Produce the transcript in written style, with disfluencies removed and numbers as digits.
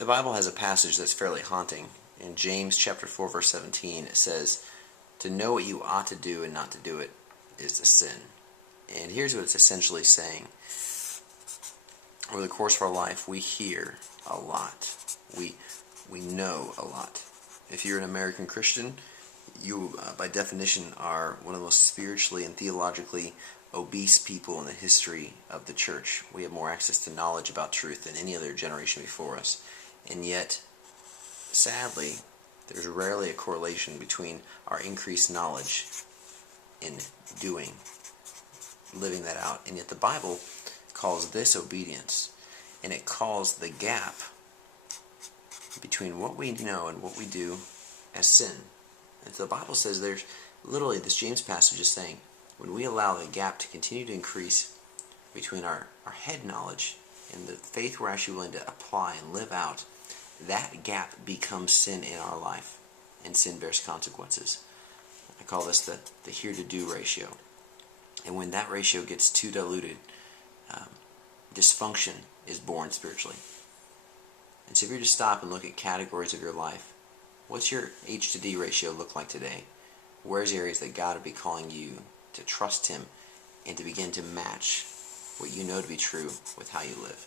The Bible has a passage that's fairly haunting. In James chapter 4, verse 17, it says, "To know what you ought to do and not to do it is to sin." And here's what it's essentially saying. Over the course of our life, we hear a lot. We know a lot. If you're an American Christian, you, by definition, are one of the most spiritually and theologically obese people in the history of the church. We have more access to knowledge about truth than any other generation before us. And yet, sadly, there's rarely a correlation between our increased knowledge and living that out. And yet the Bible calls this obedience, and it calls the gap between what we know and what we do as sin. And so the Bible says there's literally, this James passage is saying, when we allow the gap to continue to increase between our head knowledge and the faith we're actually willing to apply and live out, that gap becomes sin in our life, and sin bears consequences. I call this the here-to-do ratio. And when that ratio gets too diluted, dysfunction is born spiritually. And so if you were to stop and look at categories of your life, what's your H to D ratio look like today? Where's the areas that God would be calling you to trust Him and to begin to match what you know to be true with how you live?